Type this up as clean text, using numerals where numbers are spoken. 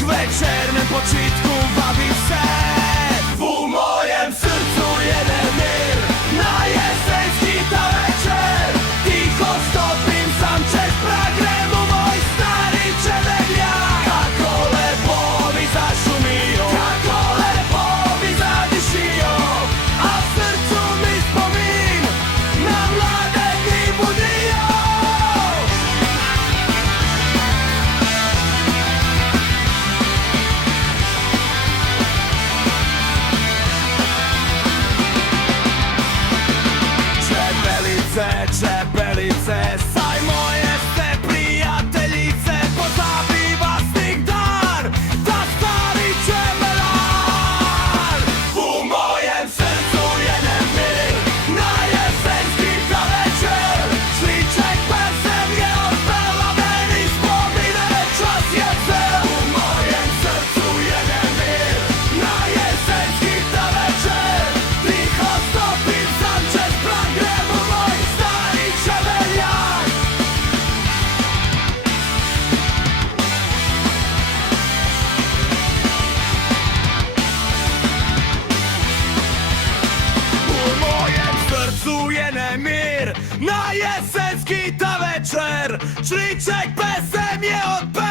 K večernem počitku vabim se. U mojem srcu jeden mir, na jesenski ta večer. Tiho stopim sam čez prag, grem u moj stari čeveljak. Kako lepo mi zašumio, kako lepo mi zadišio, a v srcu mi spomin na mlade dni budio. Čepelice, saj moje ste prijateljice, pozabi vas nikdar, ta stari čebelar. U mojem srcu jeden mir, na jesenski ta večer. Sliček pesem je odpela, meni spomine čas je cel. U mojem srcu jeden mir, na jesenski ta večer. Tiho stopim sam čez prag, grem u moj stari čeveljak. U mojem srcu je nemir, na jesenski ta večer. Čliček pesem je odpela,